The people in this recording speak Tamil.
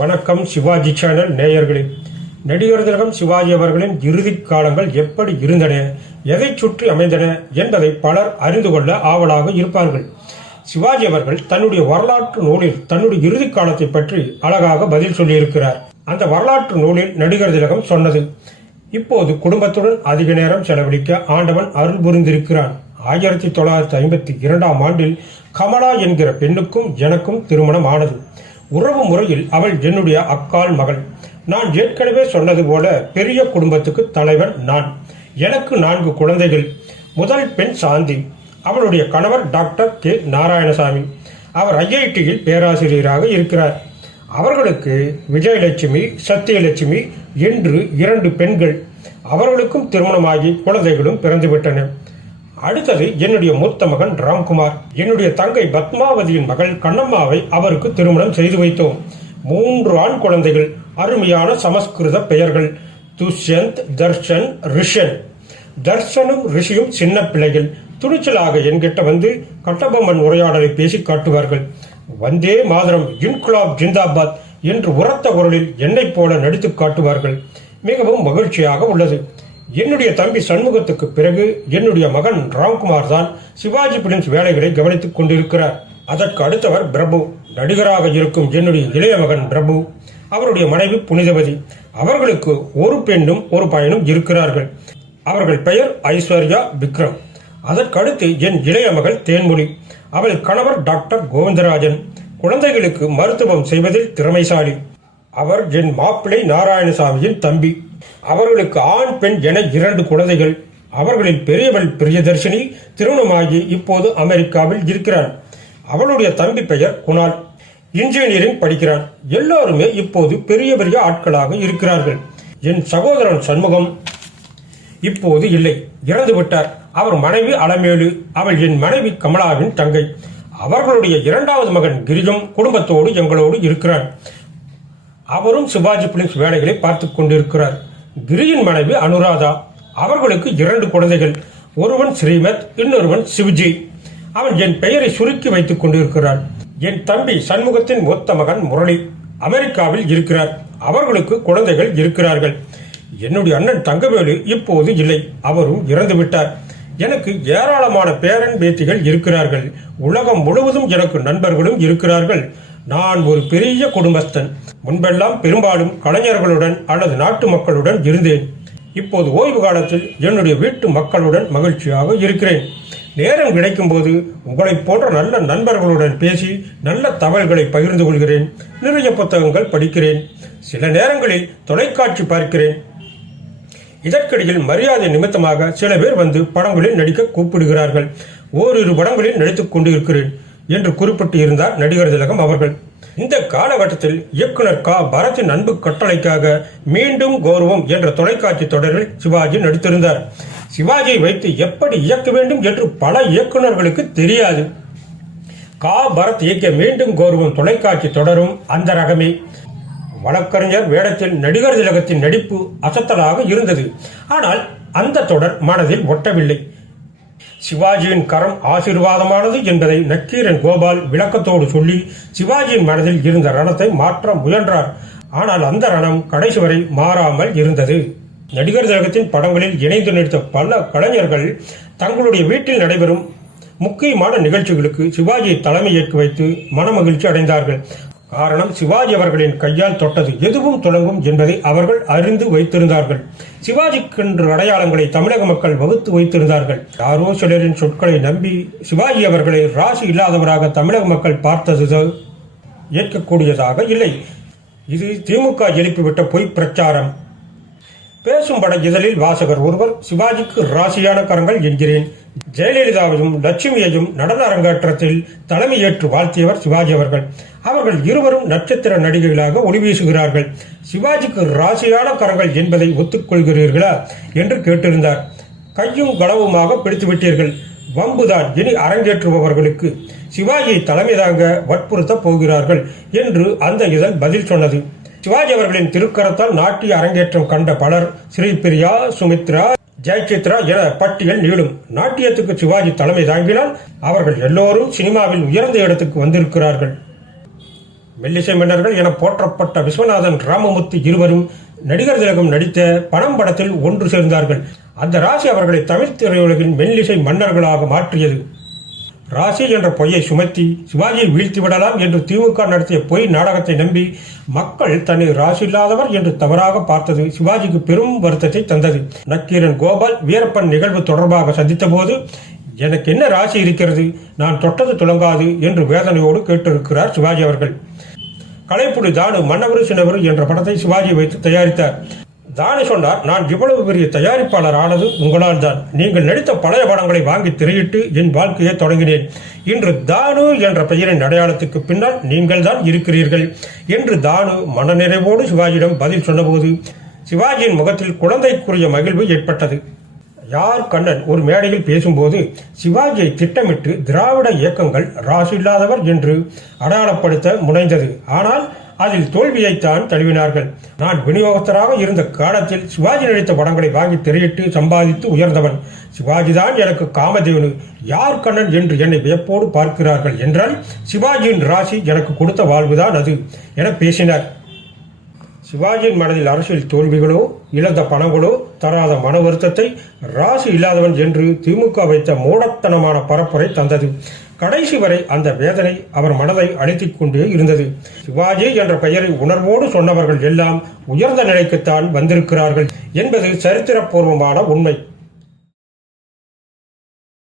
வணக்கம் சிவாஜி சேனல் நேயர்களே. நடிகர் திலகம் சிவாஜி அவர்களின் இறுதி காலங்கள் எப்படி இருந்தன, எதை சுற்றி அமைந்தன என்பதை பலர் அறிந்து கொள்ள ஆவலாக இருப்பார்கள். சிவாஜி அவர்கள் தன்னுடைய வரலாற்று நூலில் தன்னுடைய இறுதி காலத்தை பற்றி அழகாக பதில் சொல்லியிருக்கிறார். அந்த வரலாற்று நூலில் நடிகர் திலகம் சொன்னது, இப்போது குடும்பத்துடன் அதிக நேரம் செலவழிக்க ஆண்டவன் அருள் புரிந்திருக்கிறான். 1952ஆம் ஆண்டில் கமலா என்கிற பெண்ணுக்கும் எனக்கும் திருமணம் ஆனது. உறவு முறையில் அவள் என்னுடைய அக்கால் மகள். நான் ஏற்கனவே சொன்னது போல பெரிய குடும்பத்துக்கு தலைவன் நான். எனக்கு 4 குழந்தைகள். முதல் பெண் சாந்தி. அவளுடைய கணவர் டாக்டர் கே நாராயணசாமி. அவர் ஐஐடியில் பேராசிரியராக இருக்கிறார். அவர்களுக்கு விஜயலட்சுமி, சத்தியலட்சுமி என்று 2 பெண்கள். அவர்களுக்கும் திருமணமாகி குழந்தைகளும் பிறந்துவிட்டன. அடுத்தது என்னுடைய மூத்த மகன் ராம்குமார். என்னுடைய தங்கை பத்மாவதியின் மகள் கண்ணம்மாவை அவருக்கு திருமணம் செய்து வைத்தோம். 3 ஆண் குழந்தைகள். அருமையான சமஸ்கிருத பெயர்கள், துஷ்யந்த், தர்ஷன், ரிஷன். தர்ஷனும் ரிஷியும் சின்ன பிள்ளைகள். துணிச்சலாக என்கிட்ட வந்து கட்டபொம்மன் உரையாடலை பேசி காட்டுவார்கள். வந்தே மாதரம், இன்குலாப் ஜிந்தாபாத் என்று உரத்த குரலில் என்னை போல நடித்து காட்டுவார்கள். மிகவும் மகிழ்ச்சியாக உள்ளது. என்னுடைய தம்பி சண்முகத்துக்கு பிறகு என்னுடைய மகன் ராம்குமார் தான் சிவாஜி பிலிம்ஸ் வேலைகளை கவனித்துக் கொண்டிருக்கிறார். அதற்கு அடுத்தவர் பிரபு. நடிகராக இருக்கும் என்னுடைய இளைய மகன் பிரபு. அவருடைய மனைவி புனிதவதி. அவர்களுக்கு ஒரு பெண்ணும் ஒரு பையனும் இருக்கிறார்கள். அவர்கள் பெயர் ஐஸ்வர்யா, விக்ரம். அதற்கடுத்து என் இளைய மகள் தேன்மொழி. அவள் கணவர் டாக்டர் கோவிந்தராஜன். குழந்தைகளுக்கு மருத்துவம் செய்வதில் திறமைசாலி. அவர் என் மாப்பிள்ளை நாராயணசாமியின் தம்பி. அவர்களுக்கு ஆண் பெண் என 2 குழந்தைகள். அவர்களில் பெரியவள் பிரியதர்ஷினி திருமணமாகி இப்போது அமெரிக்காவில் இருக்கிறார். அவளுடைய தம்பி பெயர் குணால். இன்ஜினியரிங் படிக்கிறான். எல்லோருமே இப்போது பெரிய பெரிய ஆட்களாக இருக்கிறார்கள். என் சகோதரன் சண்முகம் இப்போது இல்லை, இறந்து விட்டார். அவர் மனைவி அலமேலு. அவள் என் மனைவி கமலாவின் தங்கை. அவர்களுடைய 2வது மகன் கிரிஜம் குடும்பத்தோடு எங்களோடு இருக்கிறார். அவரும் சிவாஜி பிலிம்ஸ் வேலைகளை பார்த்துக் கொண்டிருக்கிறார். கிரியின் மனைவி அனுராதா. அவர்களுக்கு 2 குழந்தைகள். ஒருவன் ஸ்ரீமத், இன்னொருவன் சிவ்ஜி. அவன் என் பெயரை சுருக்கி வைத்துக் கொண்டிருக்கிறான். என் தம்பி சண்முகத்தின் மூத்த மகன் முரளி அமெரிக்காவில் இருக்கிறார். அவர்களுக்கு குழந்தைகள் இருக்கிறார்கள். என்னுடைய அண்ணன் தங்கவேலு இப்போது இல்லை, அவரும் இறந்து விட்டார். எனக்கு ஏராளமான பேரன் பேத்திகள் இருக்கிறார்கள். உலகம் முழுவதும் எனக்கு நண்பர்களும் இருக்கிறார்கள். நான் ஒரு பெரிய குடும்பஸ்தன். முன்பெல்லாம் பெரும்பாலும் கலைஞர்களுடன் அல்லது நாட்டு மக்களுடன் இருந்தேன். இப்போது ஓய்வு காலத்தில் என்னுடைய வீட்டு மக்களுடன் மகிழ்ச்சியாக இருக்கிறேன். நேரம் கிடைக்கும் போது உங்களைப் போன்ற நல்ல நண்பர்களுடன் பேசி நல்ல தகவல்களை பகிர்ந்து கொள்கிறேன். நிறைய புத்தகங்கள் படிக்கிறேன். சில நேரங்களில் தொலைக்காட்சி பார்க்கிறேன். இதற்கிடையில் மரியாதை நிமித்தமாக சில பேர் வந்து படங்களில் நடிக்க கூப்பிடுகிறார்கள். ஓரிரு படங்களில் நடித்துக் கொண்டிருக்கிறேன் என்று குறிப்பிட்டு இருந்தார் நடிகர் திலகம் அவர்கள். இந்த காலகட்டத்தில் இயக்குனர் கா பரத்தின் அன்பு கட்டளைக்காக மீண்டும் கௌரவம் என்ற தொலைக்காட்சி தொடரில் சிவாஜி நடித்திருந்தார். சிவாஜியை வைத்து எப்படி இயக்க வேண்டும் என்று பல இயக்குநர்களுக்கு தெரியாது. கா பரத் இயக்கிய மீண்டும் கௌரவம் தொலைக்காட்சி தொடரும் அந்த ரகமே. வழக்கறிஞர் வேடத்தில் நடிகர் திலகத்தின் நடிப்பு அசத்தலாக இருந்தது. ஆனால் அந்த தொடர் மனதில் ஒட்டவில்லை. சிவாஜியின் கரம் ஆசீர்வாதமானது என்பதை நக்கீரன் கோபால் விளக்கத்தோடு சொல்லி சிவாஜியின் மனதில் இருந்த ரணத்தை மாற்ற முயன்றார். ஆனால் அந்த ரணம் கடைசி வரை மாறாமல் இருந்தது. நடிகர் திலகத்தின் படங்களில் இணைந்து நடித்த பல கலைஞர்கள் தங்களுடைய வீட்டில் நடைபெறும் முக்கியமான நிகழ்ச்சிகளுக்கு சிவாஜியை தலைமை ஏற்க வைத்து மனமகிழ்ச்சி அடைந்தார்கள். காரணம், சிவாஜி அவர்களின் கையால் தொட்டது எதுவும் தொடங்கும் என்பதை அவர்கள் அறிந்து வைத்திருந்தார்கள். சிவாஜிக்கென்று அடையாளங்களை தமிழக மக்கள் வகுத்து வைத்திருந்தார்கள். யாரோ சிலரின் சொற்களை நம்பி சிவாஜி அவர்களை ராசி இல்லாதவராக தமிழக மக்கள் பார்த்தது ஏற்கக்கூடியதாக இல்லை. இது திமுக எழுப்பிவிட்ட பொய் பிரச்சாரம். பேசும் பட இதழில் வாசகர் ஒருவர் சிவாஜிக்கு ராசியான கரங்கள் என்கிறேன். ஜெயலலிதாவையும் லட்சுமியையும் நடன அரங்கேற்றத்தில் தலைமையேற்று வாழ்த்தியவர் சிவாஜி அவர்கள். அவர்கள் இருவரும் நட்சத்திர நடிகைகளாக ஒளி வீசுகிறார்கள். சிவாஜிக்கு ராசியான கரங்கள் என்பதை ஒத்துக்கொள்கிறீர்களா என்று கேட்டிருந்தார். கையும் களவுமாக பிடித்துவிட்டீர்கள். வம்புதான் இனி அரங்கேற்றுபவர்களுக்கு. சிவாஜியை தலைமை தாங்க வற்புறுத்த போகிறார்கள் என்று அந்த இதழ் பதில் சொன்னது. சிவாஜி அவர்களின் திருக்கரத்தால் நாட்டிய அரங்கேற்றம் கண்ட பலர் ஸ்ரீபிரியா, சுமித்ரா, ஜெயசித்ரா என பட்டியல் நீளும். நாட்டியத்துக்கு சிவாஜி தலைமை தாங்கினால் அவர்கள் எல்லோரும் சினிமாவில் உயர்ந்த இடத்துக்கு வந்திருக்கிறார்கள். மெல்லிசை மன்னர்கள் என போற்றப்பட்ட விஸ்வநாதன், ராமமூர்த்தி இருவரும் நடிகர் திலகம் நடித்த பணம் படத்தில் ஒன்று சேர்ந்தார்கள். அந்த ராசி அவர்களை தமிழ் திரையுலகின் மெல்லிசை மன்னர்களாக மாற்றியது. ராசி என்ற பொய்யை சுமத்தி சிவாஜியை வீழ்த்திவிடலாம் என்று திமுக நடத்திய பொய் நாடகத்தை நம்பி மக்கள் தன்னை ராசி இல்லாதவர் என்று தவறாக பார்த்தது சிவாஜிக்கு பெரும் வருத்தத்தை தந்தது. நக்கீரன் கோபால் வீரப்பன் நிகழ்வு தொடர்பாக சந்தித்த போது, எனக்கு என்ன ராசி இருக்கிறது, நான் தொட்டது துலங்காது என்று வேதனையோடு கேட்டிருக்கிறார் சிவாஜி அவர்கள். கலைப்புலி தானு மன்னவரு சின்னவரு என்ற படத்தை சிவாஜி வைத்து தயாரித்தார். தானு சொன்னார், நான் இவ்வளவு பெரிய தயாரிப்பாளர் ஆனது உங்களால் தான். நீங்கள் நடித்த பழைய படங்களை வாங்கி திரையிட்டு என் வாழ்க்கையை தொடங்கினேன். இன்று தானு என்ற பெயரின் அடையாளத்துக்கு பின்னால் நீங்கள் தான் இருக்கிறீர்கள் என்று தானு மனநிறைவோடு சிவாஜியிடம் பதில் சொன்னபோது சிவாஜியின் முகத்தில் குழந்தைக்குரிய மகிழ்வு ஏற்பட்டது. யார் கண்ணன் ஒரு மேடையில் பேசும்போது சிவாஜியை திட்டமிட்டு திராவிட இயக்கங்கள் ராசி இல்லாதவர் என்று அடையாளப்படுத்த முனைந்தது. ஆனால் அதில் தோல்வியைத்தான் தழுவினார்கள். நான் விநியோகஸ்தராக இருந்த காலத்தில் சிவாஜி நடித்த படங்களை வாங்கி திரையிட்டு சம்பாதித்து உயர்ந்தவன். சிவாஜிதான் எனக்கு காமதேவனு, யார் கண்ணன் என்று என்னை வியப்போடு பார்க்கிறார்கள் என்றால் சிவாஜியின் ராசி எனக்கு கொடுத்த வாழ்வுதான் அது என பேசினார். சிவாஜியின் மனதில் அரசியல் தோல்விகளோ இழந்த பணங்களோ தராத மன வருத்தத்தை ராசி இல்லாதவன் என்று திமுக வைத்த மூடத்தனமான பரப்புரை தந்தது. கடைசி வரை அந்த வேதனை அவர் மனதை அழுத்திக் கொண்டே இருந்தது. சிவாஜி என்ற பெயரை உணர்வோடு சொன்னவர்கள் எல்லாம் உயர்ந்த நிலைக்குத்தான் வந்திருக்கிறார்கள் என்பது சரித்திரபூர்வமான உண்மை.